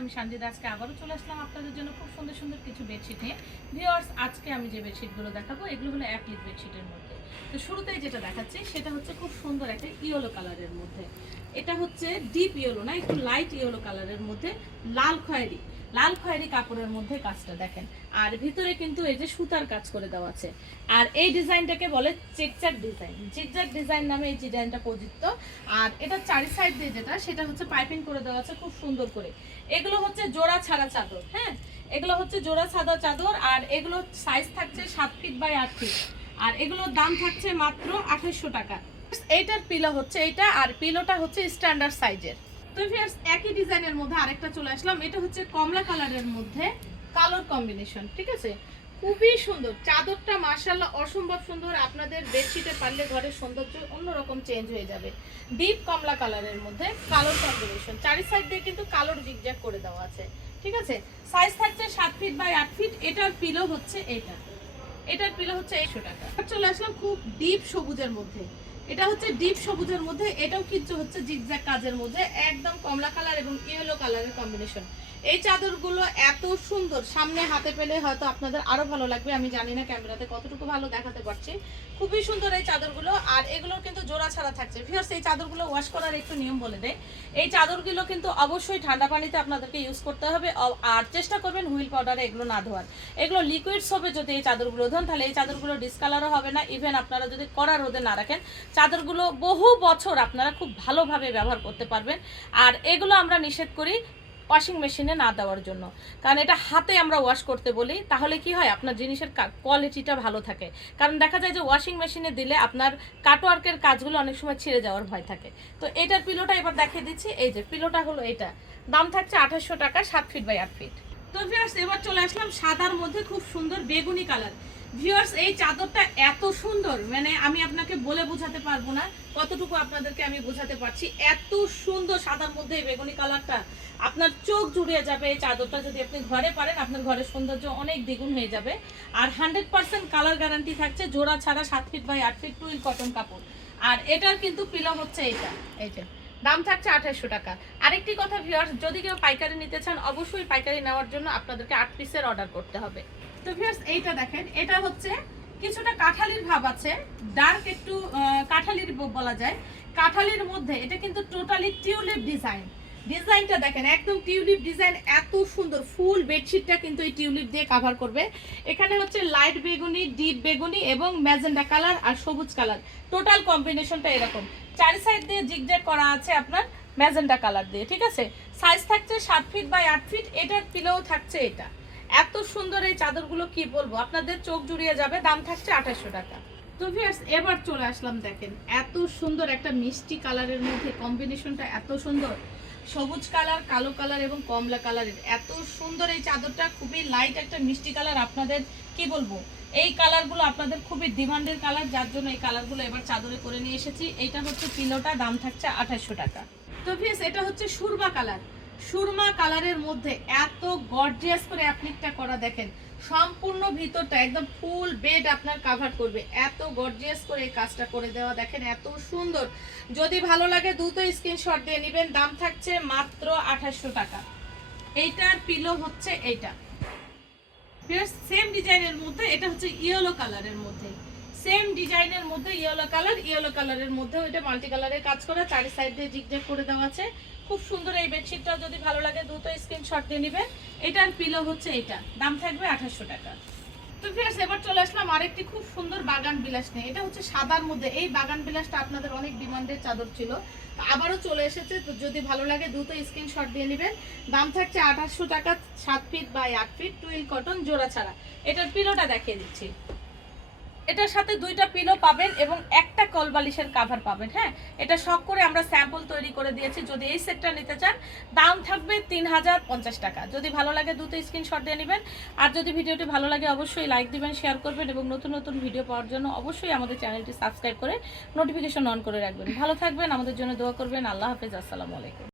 আমি সানজিদা আজকে আবারও চলে আসলাম আপনাদের জন্য খুব সুন্দর সুন্দর কিছু বেডশিট নিয়ে। ভিউয়ার্স, আজকে আমি যে বেডশিটগুলো দেখাবো এগুলো হলো অ্যাপ্লিক বেডশিটের মধ্যে। তো শুরুতেই যেটা দেখাচ্ছি সেটা হচ্ছে খুব সুন্দর একটা ইয়েলো কালারের মধ্যে। এটা হচ্ছে ডিপ ইয়েলো না, একটু লাইট ইয়েলো কালারের মধ্যে লাল খয়েরি কাপড়ের মধ্যে কাজটা দেখেন। আর ভিতরে কিন্তু এই যে সুতার কাজ করে দেওয়া আছে। আর এই ডিজাইনটাকে বলে জিগজ্যাগ ডিজাইন নামে এই ডিজাইনটা পরিচিত। আর এটা চারি সাইড দিয়ে যেটা সেটা হচ্ছে পাইপিং করে দেওয়া আছে খুব সুন্দর করে। এগুলো হচ্ছে জোড়া ছাড়া চাদর, হ্যাঁ, এগুলো হচ্ছে জোড়া ছাড়া চাদর। আর এগুলো সাইজ থাকছে 7 ফিট বাই 8 ফিট। আর এগুলোর দাম থাকছে মাত্র 2800 টাকা। এইটার পিলো হচ্ছে এইটা, আর পিলোটা হচ্ছে স্ট্যান্ডার্ড সাইজের। তো ভিউয়ার্স, একই ডিজাইনের মধ্যে আরেকটা চলে আসলাম। এটা হচ্ছে কমলা কালারের মধ্যে কালোর কম্বিনেশন, ঠিক আছে, খুবই সুন্দর। চাদরটা মাশাআল্লাহ অসম্ভব সুন্দর। আপনাদের বেডশিটে পারলে ঘরের সৌন্দর্য অন্যরকম চেঞ্জ হয়ে যাবে। ডিপ কমলা কালারের মধ্যে কালোর কম্বিনেশন, চারি সাইড দিয়ে কিন্তু কালোর জিগজ্যাগ করে দেওয়া আছে, ঠিক আছে। সাইজ থাকছে 7 ফিট বাই 8 ফিট। এটার পিলো হচ্ছে এটার পিলো হচ্ছে 100 টাকা। চলে আসলাম খুব ডিপ সবুজের মধ্যে। এটা হচ্ছে ডিপ সবুজের মধ্যে, এটাও কিন্তু হচ্ছে জিগজ্যাগ কাজের মধ্যে, একদম কমলা কালার এবং ইয়েলো কালারের কম্বিনেশন। এই চাদরগুলো এত সুন্দর, সামনে হাতে পেলে হয়তো আপনাদের আরো ভালো লাগবে। আমি জানি না ক্যামেরাতে কতটুকু ভালো দেখাতে পারছি। খুবই সুন্দর এই চাদরগুলো। আর এগুলোর কিন্তু জোড়া ছাড়া থাকছে। ভিউয়ার্স, এই চাদরগুলো ওয়াশ করার একটু নিয়ম বলে দেয়। এই চাদরগুলো কিন্তু অবশ্যই ঠান্ডা পানিতে আপনাদেরকে ইউজ করতে হবে। আর চেষ্টা করবেন হুইল পাউডারে এগুলো না ধোয়ার। এগুলো লিকুইড সোপে যদি এই চাদরগুলো ধোন তাহলে এই চাদরগুলো ডিসকালারও হবে না। ইভেন আপনারা যদি কড়া রোদে না রাখেন, চাদরগুলো বহু বছর আপনারা খুব ভালোভাবে ব্যবহার করতে পারবেন। আর এগুলো আমরা নিষেধ করি ওয়াশিং মেশিনে না দেওয়ার জন্য, কারণ এটা হাতে আমরা ওয়াশ করতে বলি। তাহলে কি হয়, আপনার জিনিসের কোয়ালিটিটা ভালো থাকে। কারণ দেখা যায় যে ওয়াশিং মেশিনে দিলে আপনার কাটওয়ার্কের কাজগুলো অনেক সময় ছিঁড়ে যাওয়ার ভয় থাকে। তো এটার পিলোটা এবার দেখিয়ে দিচ্ছি। এই যে পিলোটা হলো এটা, দাম থাকছে 2800 টাকা, 7 ফিট বাই 8 ফিট। তো ভিউয়ার্স, এবার চলে আসলাম সাদার মধ্যে খুব সুন্দর বেগুনি কালার। ভিউয়ার্স, এই চাদরটা এত সুন্দর, মানে আমি আপনাকে বলে বোঝাতে পারবো না কতটুকু আপনাদেরকে আমি বোঝাতে পারছি। এত সুন্দর সাদার মধ্যে এই বেগুনি কালারটা, আপনার চোখ জুড়িয়ে যাবে। এই চাদরটা যদি আপনি ঘরে পারেন, আপনার ঘরের সৌন্দর্য অনেক দ্বিগুণ হয়ে যাবে। আর 100% কালার গ্যারান্টি থাকছে, জোড়া ছাড়া 7 feet by 8 feet twill cotton কাপড়। আর এটার কিন্তু পিলো হচ্ছে এইটা দাম থাকছে 2800 টাকা। আরেকটি কথা ভিউয়ার্স, যদি কেউ পাইকারি নিতে চান, অবশ্যই পাইকারি নেওয়ার জন্য আপনাদেরকে 8 পিসের অর্ডার করতে হবে। তো ভিউয়ার্স, এইটা দেখেন, এটা হচ্ছে কিছুটা কাঠালির ভাব আছে, ডার্ক একটু কাঠালির বলা যায়। কাঠালির মধ্যে এটা কিন্তু টোটালি টিউলিপ ডিজাইনটা দেখেন, একদম টিউলিপ ডিজাইন, এত সুন্দর। ফুল বেডশিটটা কিন্তু এই টিউলিপ দিয়ে কভার করবে। এখানে হচ্ছে লাইট বেগুনি, ডিপ বেগুনি এবং ম্যাজেন্ডা কালার আর সবুজ কালার, টোটাল কম্বিনেশনটা এরকম। চারি সাইড দিয়ে জিগজ্যাগ করা আছে আপনার ম্যাজেন্ডা কালার দিয়ে, ঠিক আছে। সাইজ থাকছে 7 ফিট বাই 8 ফিট। এটার পিলোও থাকছে এটা। এত সুন্দর এই চাদরগুলো কি বলবো, আপনাদের চোখ জুড়িয়ে যাবে। দাম থাকছে 2800 টাকা। তো ভিউয়ার্স, এবার চলে আসলাম, দেখেন এত সুন্দর একটা মিষ্টি কালারের মধ্যে কম্বিনেশনটা এত সুন্দর। সবুজ কালার, কালো কালার এবং কমলা কালারের এত সুন্দর এই চাদরটা, খুবই লাইট একটা মিষ্টি কালার। আপনাদের কি বলবো, এই কালারগুলো আপনাদের খুবই ডিমান্ডের কালার, যার জন্য এই কালারগুলো এবার চাদরে করে নিয়ে এসেছি। এইটা হচ্ছে পিলোটা, দাম থাকছে 2800 টাকা। তো ভিউয়ার্স, এটা হচ্ছে সুরমা কালারের মধ্যে এত গর্জিয়াস করে অ্যাপ্লিকটা করা, দেখেন সম্পূর্ণ ভিতরটা একদম ফুল বেড আপনার কভার করবে। এত গর্জিয়াস করে এই কাজটা করে দেওয়া, দেখেন এত সুন্দর। যদি ভালো লাগে দ্রুত স্ক্রিনশট দিয়ে নেবেন। দাম থাকছে মাত্র 2800 টাকা। এইটার পিলো হচ্ছে এইটা। সেম ডিজাইনের মধ্যে, এটা হচ্ছে ইয়েলো কালারের মধ্যে, সেম ডিজাইনের মধ্যে ইয়েলো কালারের মধ্যে ওইটা মাল্টি কালারের কাজ করা, চারি সাইড দিয়ে জিগজ্যাগ করে দেওয়া আছে। খুব সুন্দর এই বেডশিটটা, যদি ভালো লাগে দ্রুত স্ক্রিনশট দিয়ে নেবেন। এটার পিলো হচ্ছে এটা, দাম থাকবে 2800 টাকা। তো ভিউয়ার্স, এবার চলে আসলাম আরেকটি খুব সুন্দর বাগান বিলাস নিয়ে। এটা হচ্ছে সাদার মধ্যে। এই বাগান বিলাসটা আপনাদের অনেক ডিমান্ডের চাদর ছিল, তো আবারও চলে এসেছে। তো যদি ভালো লাগে দ্রুত স্ক্রিনশট দিয়ে নেবেন। দাম থাকছে 2800 টাকা, 7 feet by 8 feet twill cotton জোড়া ছাড়া। এটার পিলোটা দেখিয়ে দিচ্ছি। এটার সাথে দুইটা পিলো পাবেন এবং একটা কলবালিশের কাভার পাবেন। হ্যাঁ, এটা শখ করে আমরা স্যাম্পল তৈরি করে দিয়েছি। যদি এই সেটটা নিতে চান, দাম থাকবে 3050 টাকা। যদি ভালো লাগে দ্রুত স্ক্রিনশট দিয়ে নেবেন। আর যদি ভিডিওটি ভালো লাগে অবশ্যই লাইক দিবেন, শেয়ার করবেন এবং নতুন নতুন ভিডিও পাওয়ার জন্য অবশ্যই আমাদের চ্যানেলটি সাবস্ক্রাইব করে নোটিফিকেশন অন করে রাখবেন। ভালো থাকবেন, আমাদের জন্য দোয়া করবেন। আল্লাহ হাফেজ, আসসালামু আলাইকুম।